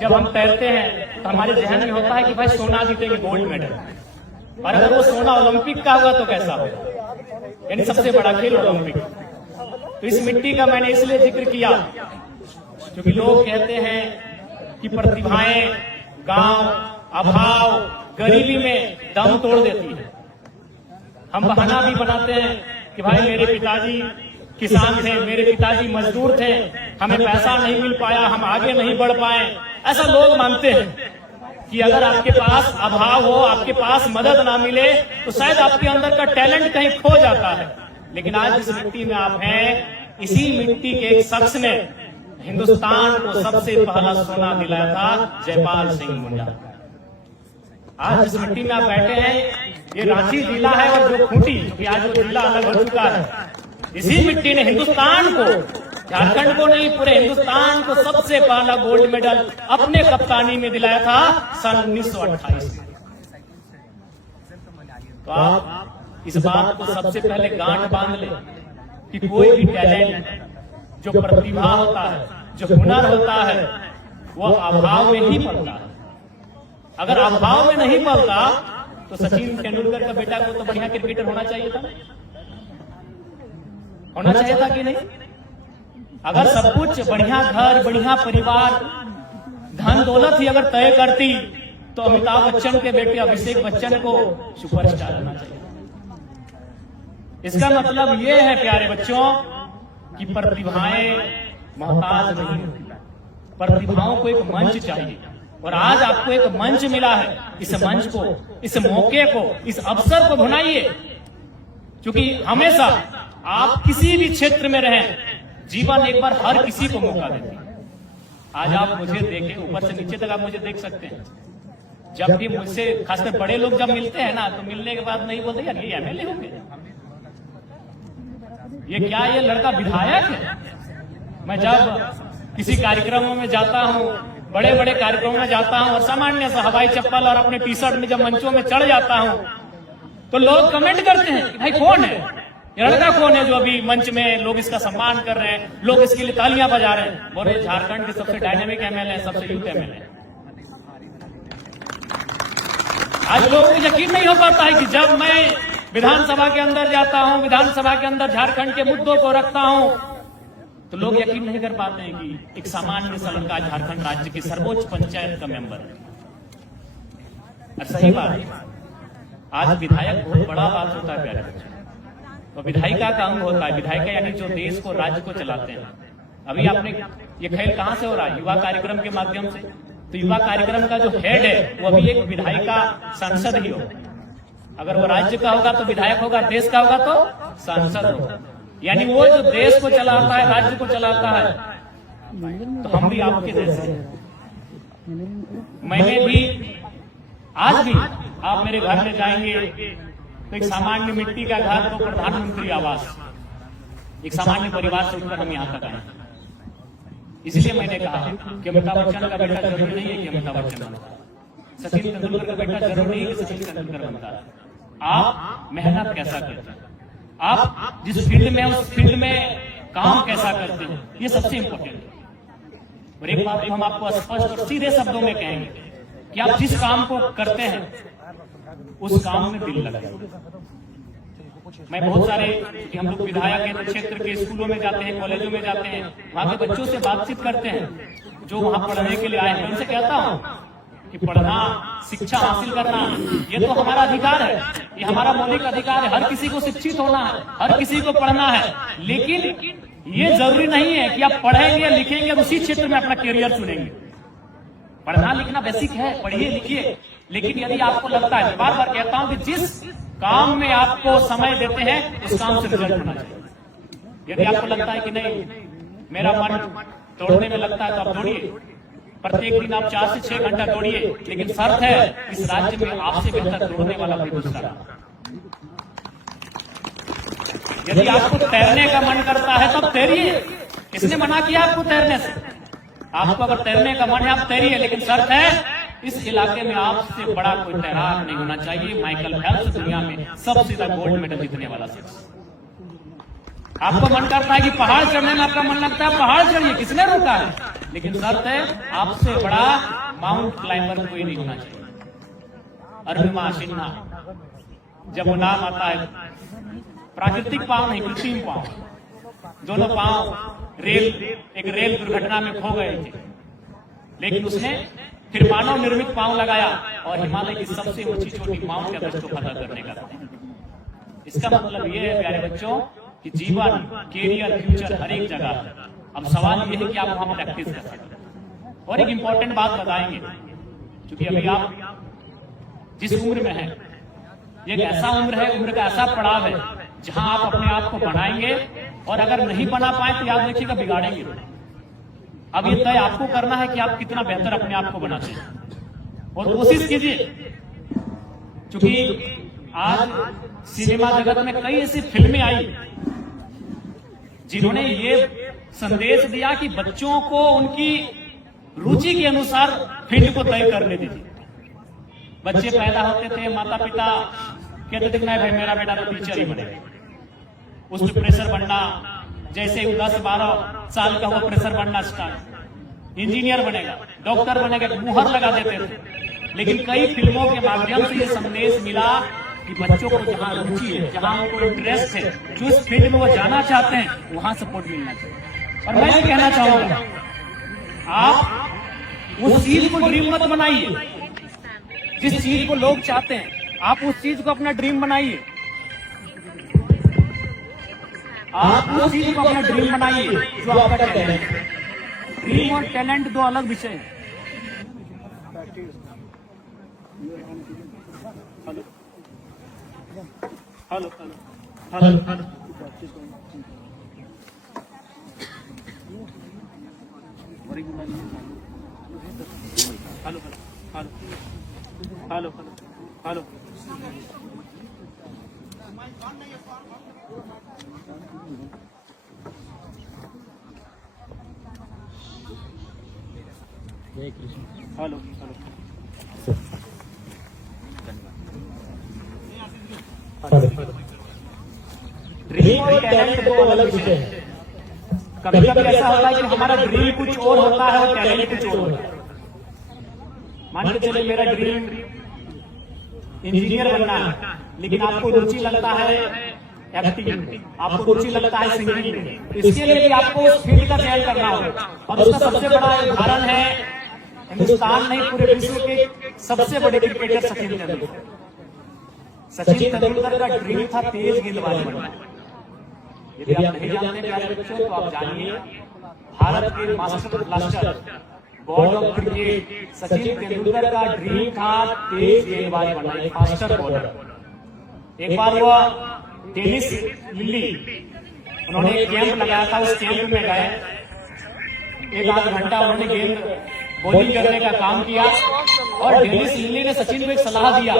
जब हम तैरते हैं तो हमारे जहन में होता है कि भाई सोना जीतेंगे, गोल्ड मेडल। और अगर वो सोना ओलंपिक का होगा तो कैसा होगा, यानी सबसे बड़ा खेल ओलंपिक। तो इस मिट्टी का मैंने इसलिए जिक्र किया क्योंकि लोग कहते हैं कि प्रतिभाएं गांव, अभाव, गरीबी में दम तोड़ देती है। हम बहाना भी बनाते हैं कि भाई मेरे पिताजी किसान थे, मेरे पिताजी मजदूर थे, हमें पैसा नहीं मिल पाया, हम आगे नहीं बढ़ पाए। ऐसा लोग मानते हैं कि अगर आपके पास अभाव हो, आपके पास मदद ना मिले तो शायद आपके अंदर का टैलेंट कहीं खो जाता है। लेकिन आज जिस मिट्टी में आप हैं, इसी मिट्टी के एक शख्स ने हिंदुस्तान को सबसे पहला सोना दिलाया था, जयपाल सिंह मुंडा। आज जिस मिट्टी में आप बैठे हैं, ये रांची जिला है और जो खूंटी, क्योंकि आज वो जिला अलग हो चुका है, इसी मिट्टी ने हिंदुस्तान को, झारखंड को नहीं पूरे हिंदुस्तान को सबसे पहला गोल्ड मेडल अपने कप्तानी में दिलाया था सन 1928। तो आप इस बात को सबसे पहले गांठ बांध ले कि कोई भी टैलेंट, जो प्रतिभा होता है, जो हुनर होता है, वो अभाव में ही पलता है। अगर अभाव में नहीं पलता तो सचिन तेंदुलकर का बेटा को तो बढ़िया क्रिकेटर होना चाहिए था, होना चाहिए था कि नहीं? अगर सब कुछ बढ़िया घर, बढ़िया परिवार, धन दौलत ही अगर तय करती तो अमिताभ बच्चन के बेटे अभिषेक बच्चन को सुपरस्टार होना चाहिए। इसका मतलब ये है प्यारे बच्चों कि प्रतिभाएं मोहताज नहीं होती, प्रतिभाओं को एक मंच चाहिए। और आज आपको एक मंच मिला है, इस मंच को, इस मौके को, इस अवसर को भुनाइए। क्योंकि हमेशा आप किसी भी क्षेत्र में रहें, जीवन एक बार हर किसी को मौका देती है। आज आप मुझे देखें, ऊपर से नीचे तक आप मुझे देख सकते हैं। जब भी मुझसे खासकर बड़े लोग जब मिलते हैं ना, तो मिलने के बाद नहीं बोलते यार ये एमएलए होंगे, ये क्या, ये लड़का विधायक है। मैं जब किसी कार्यक्रमों में जाता हूँ, बड़े बड़े कार्यक्रमों में जाता हूँ और सामान्य सा हवाई चप्पल और अपने टी शर्ट में जब मंचों में चढ़ जाता हूँ तो लोग कमेंट करते हैं कि भाई कौन है ये लड़का, कौन है जो अभी मंच में लोग इसका सम्मान कर रहे हैं, लोग इसके लिए तालियां बजा रहे हैं। बोले झारखंड के सबसे डायनेमिक एमएलए है, सबसे यूथ एमएलए। आज लोगों को यकीन नहीं हो पाता है कि जब मैं विधानसभा के अंदर जाता हूं, विधानसभा के अंदर झारखंड के मुद्दों को रखता हूं, तो लोग यकीन नहीं कर पाते हैं कि एक सामान्य सा लड़का झारखंड राज्य की सर्वोच्च पंचायत का मेंबर है। और सही बात है, आज विधायक बहुत बड़ा बात होता है प्यारे बच्चों। तो विधायिका का अंग होता है, विधायिका यानी जो देश को, राज्य को चलाते हैं। अभी आपने ये खेल कहां से हो रहा है? युवा कार्यक्रम के माध्यम से। तो युवा कार्यक्रम का जो हेड है वो अभी एक विधायिका सांसद ही हो। अगर वो राज्य का होगा तो विधायक होगा, देश का होगा तो सांसद होगा। यानी वो जो देश को चलाता है, राज्य को चलाता है। तो हम भी आपके जैसे, मैंने भी, आज भी आप मेरे घर में जाएंगे तो एक सामान्य मिट्टी का घर तो प्रधानमंत्री आवास, एक सामान्य परिवार से उठकर हम यहाँ तक आए। इसलिए मैंने कहा कि अमिताभ बच्चन का बेटा जरूरी नहीं है कि अमिताभ बच्चन बनता है, सचिन तेंदुलकर का बेटा जरूरी नहीं है कि सचिन तेंदुलकर बनता है। आप मेहनत कैसा करते हैं, आप जिस फील्ड में उस फील्ड में काम कैसा करते हैं, ये सबसे इंपॉर्टेंट है। और एक बात तो हम आपको स्पष्ट और सीधे शब्दों में कहेंगे कि आप जिस काम को करते हैं उस काम में दिल लगाए। मैं बहुत सारे, कि हम लोग विधायक हैं, क्षेत्र के स्कूलों में जाते हैं, कॉलेजों में जाते हैं, वहां के बच्चों से बातचीत करते हैं जो वहां पढ़ने के लिए आए हैं। उनसे कहता हूं कि पढ़ना, शिक्षा हासिल करना, ये तो हमारा अधिकार है, ये हमारा मौलिक अधिकार है। हर किसी को शिक्षित होना है, हर किसी को पढ़ना है। लेकिन ये जरूरी नहीं है कि आप पढ़ेंगे, लिखेंगे और उसी क्षेत्र में अपना करियर चुनेंगे। पढ़ना लिखना बेसिक है, पढ़िए लिखिए। लेकिन यदि आपको लगता है, बार बार कहता हूं कि जिस काम में आपको समय देते हैं उस काम से रिजल्ट होना चाहिए। यदि आपको लगता है कि नहीं मेरा मन दौड़ने में लगता है तो आप दौड़िए, प्रत्येक दिन आप 4 से 6 घंटा दौड़िए। लेकिन शर्त है इस राज्य में आपसे बेहतर दौड़ने वाला कोई दूसरा। यदि आपको तैरने का मन करता है तब तैरिए, किसने मना किया आपको तैरने से? आपको अगर तैरने का मन है आप तैरिए, लेकिन शर्त है इस इलाके में आपसे बड़ा कोई तैराक नहीं होना चाहिए। माइकल फेल्प्स दुनिया में सबसे ज्यादा गोल्ड मेडल जीतने वाला शख्स। आपको मन करता है कि पहाड़ चढ़ने में आपका मन लगता है, पहाड़ चढ़िए, किसने रोका है? लेकिन शर्त है आपसे बड़ा माउंट क्लाइंबर कोई नहीं होना चाहिए। अरुणिमा सिन्हा, जब वो नाम आता है, प्राकृतिक पांव नहीं, कृत्रिम पांव, दोनों पांव एक रेल दुर्घटना में खो गए थे, लेकिन उसने फिर मानव निर्मित पांव लगाया और हिमालय की सबसे ऊंची चोटी माउंट एवरेस्ट को फतह करने का। इसका मतलब ये है प्यारे बच्चों कि जीवन, कैरियर, फ्यूचर हर एक जगह। अब सवाल ये है कि आप वहां प्रैक्टिस कर सकते हैं। और एक इंपॉर्टेंट बात बताएंगे, क्योंकि अभी आप जिस उम्र में हैं, ये एक ऐसा उम्र है, उम्र का ऐसा पड़ाव है जहां आप अपने आप को बनाएंगे, और अगर नहीं बना पाए तो याद रखिएगा बिगाड़ेंगे। अब ये तय आपको करना है कि आप कितना बेहतर अपने आप को बनाते हैं, और कोशिश कीजिए। क्योंकि आज सिनेमा जगत में कई ऐसी फिल्में आई जिन्होंने ये संदेश दिया कि बच्चों को उनकी रुचि के अनुसार फील्ड को तय करने दीजिए। बच्चे पैदा होते थे, माता पिता कहते थे नहीं भाई मेरा बेटा तो टीचर ही बनेगा, उस पर प्रेशर बनना, जैसे 10-12 साल का हुआ प्रेशर बनना स्टार्ट, इंजीनियर बनेगा, डॉक्टर बनेगा, मुहर लगा देते थे। लेकिन कई फिल्मों के माध्यम से ये संदेश मिला कि बच्चों को जहां रुचि है, जहां उनको इंटरेस्ट है, जो इस फील्ड में वो जाना चाहते हैं, वहां सपोर्ट मिलना चाहिए। और मैं ये कहना चाहूंगा, आप उस चीज को ड्रीम मत बनाइए, जिस चीज को लोग चाहते हैं आप उस चीज को अपना ड्रीम बनाइए। आप उस चीज को अपना ड्रीम बनाइए जो आपका टैलेंट है। ड्रीम और टैलेंट दो अलग विषय हैं। Hello hello hello hello hello hello hello dream और टैलेंट दो अलग विषय है। कभी कभी ऐसा होता है कि हमारा ड्रीम कुछ और होता है और टैलेंट कुछ और होता है। मान के चलिए मेरा ड्रीम इंजीनियर बनना है, लेकिन आपको रुचि लगता है एक्टिंग, आपको रुचि लगता है सिंगिंग में, इसके लिए भी आपको उस फील्ड का चयन करना होगा। और उसका सबसे बड़ा उदाहरण है हिंदुस्तान नहीं पूरे विश्व के सबसे बड़े क्रिकेटर सचिन तेंदुलकर। सचिन तेंदुलकर का ड्रीम था तेज गेंदबाज बनना। यदि आप नहीं जानते प्यारे बच्चों तो आप जानिए, भारत के master blaster God of cricket Sachin Tendulkar का ड्रीम था तेज गेंदबाज बनना, एक फास्टर बॉलर। एक बार वो डेनिस लिली, उन्होंने एक कैंप लगाया था, उस कैंप में गए, 1-8 घंटा उन्होंने गेंद बॉलिंग करने का काम किया। और डेनिस लिली ने सचिन को एक सलाह दिया